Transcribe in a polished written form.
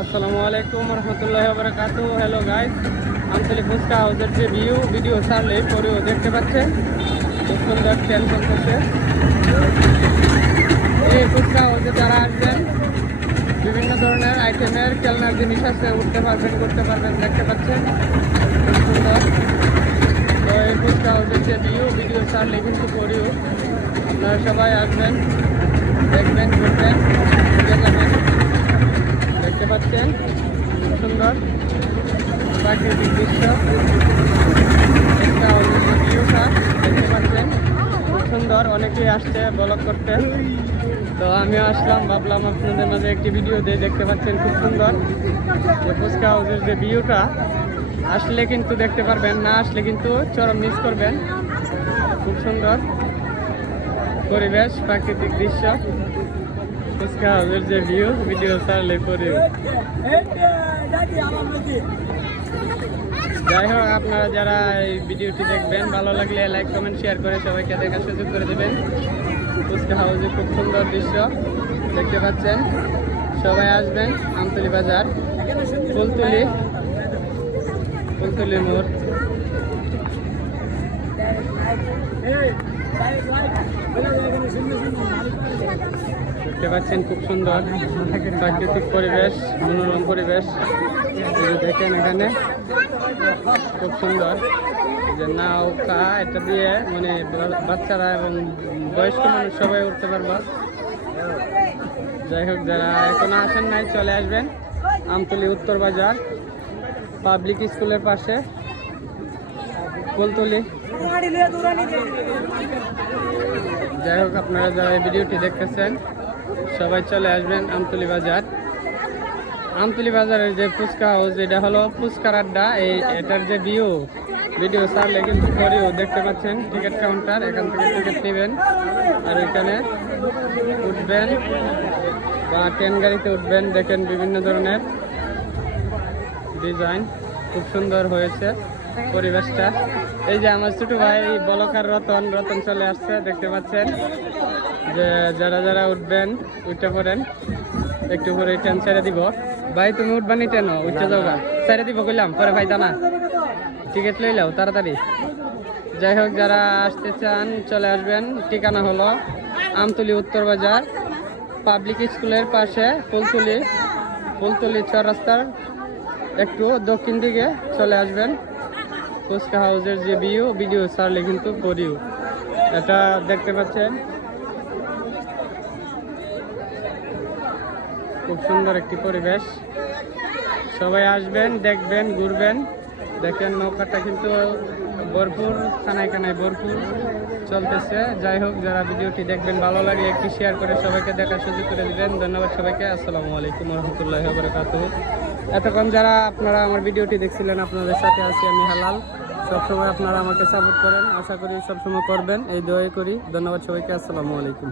আসসালামু আলাইকুম রহমতুল্লাহি ওয়া বারাকাতুহু। হ্যালো গাইস, আঞ্চলিক ফুচকা হাউসের যে ভিডিও ছাড়লে পরেও দেখতে পাচ্ছেন খুব সুন্দর ট্রেন চলতেছে। এই ফুচকা হাউসে যারা আসবেন বিভিন্ন ধরনের আইটেমের খেলনার জিনিস আছে, উঠতে পারবেন, করতে পারবেন, দেখতে পাচ্ছেন খুব সুন্দর। তো এই ফুচকা হাউসের যে ভিডিও ছাড়লে কিন্তু পরেও আপনারা সবাই আসবেন, দেখবেন, ঘুরবেন, ঘুরে যাবেন। দেখতে পাচ্ছেন খুব সুন্দর প্রাকৃতিক দৃশ্য, ভিউটা দেখতে পাচ্ছেন খুব সুন্দর। অনেকেই আসছে ব্লগ করতে, তো আমিও আসলাম, ভাবলাম আপনাদের মাঝে একটি ভিডিও দিয়ে। দেখতে পাচ্ছেন খুব সুন্দর যে ফুচকা হাউসের যে ভিউটা, আসলে কিন্তু দেখতে পারবেন, না আসলে কিন্তু চরম মিস করবেন। খুব সুন্দর পরিবেশ, প্রাকৃতিক দৃশ্য, ফুচকা হাউসের যে ভিডিও ছাড়লে পরে। যাই হোক, আপনারা যারা এই ভিডিওটি দেখবেন, ভালো লাগলে লাইক, কমেন্ট, শেয়ার করে সবাইকে দেখার সুযোগ করে দেবেন। ফুচকা হাউসে খুব সুন্দর দৃশ্য দেখতে পাচ্ছেন। সবাই আসবেন আমতলী বাজার, ফুলতলি মোড়। দেখতে পাচ্ছেন খুব সুন্দর প্রাকৃতিক পরিবেশ, মনোরম পরিবেশ। দেখেন এখানে খুব সুন্দর যে নৌকা, এটা দিয়ে মানে বাচ্চারা এবং বয়স্ক মানুষ সবাই উঠতে পারবো। যাই হোক, যারা এখনো আসেন নাই চলে আসবেন আমতলী উত্তর বাজার, পাবলিক স্কুলের পাশে, ফুলতলি। যাই হোক, আপনারা যারা এই ভিডিওটি দেখতেছেন সবাই চলে আসবেন আমতলী বাজার। আমতলী বাজারের যে ফুচকা হাউস, এটা হলো ফুচকার আড্ডা। এটার যে ভিডিও ছাড়লে কিন্তু পরেও দেখতে পাচ্ছেন টিকিট কাউন্টার, এখান থেকে টিকিট নেবেন আর এখানে উঠবেন বা ট্রেন গাড়িতে উঠবেন। দেখেন বিভিন্ন ধরনের ডিজাইন, খুব সুন্দর হয়েছে পরিবেশটা। এই যে আমার ছোট ভাই বলকার রতন চলে আসছে, দেখতে পাচ্ছেন। যে যারা উঠবেন উঠতে পড়েন, একটু পরে ট্রেন ছেড়ে দিব। ভাই তুমি উঠবানি ট্রেন, উঠতে যাওগা, ছেড়ে দিব কইলাম, পরে ভাই জানা টিকিট লইলাও তাড়াতাড়ি। যাই হোক, যারা আসতে চান চলে আসবেন। ঠিকানা হলো আমতলী উত্তর বাজার, পাবলিক স্কুলের পাশে, ফুলতলি চৌরাস্তার একটু দক্ষিণ দিকে চলে আসবেন। ফুচকা হাউসের যে ভিডিও ছাড়লে কিন্তু পরিও এটা দেখতে পাচ্ছেন। খুব সুন্দর একটি পরিবেশ, সবাই আসবেন, দেখবেন, ঘুরবেন। দেখেন নৌকাটা কিন্তু ভরপুর, কানায় ভরপুর চলতেছে। যাই হোক, যারা ভিডিওটি দেখবেন, ভালো লাগে একটি শেয়ার করে সবাইকে দেখার সুযোগ করে দেবেন। ধন্যবাদ সবাইকে। আসসালামু আলাইকুম রহমতুল্লাহি ওয়া বারাকাতুহু। এতক্ষণ যারা আপনারা আমার ভিডিওটি দেখছিলেন, আপনাদের সাথে আছি আমি হালাল। সবসময় আপনারা আমাকে সাপোর্ট করেন, আশা করি সবসময় করবেন, এই দোয়াই করি। ধন্যবাদ সবাইকে। আসসালামু আলাইকুম।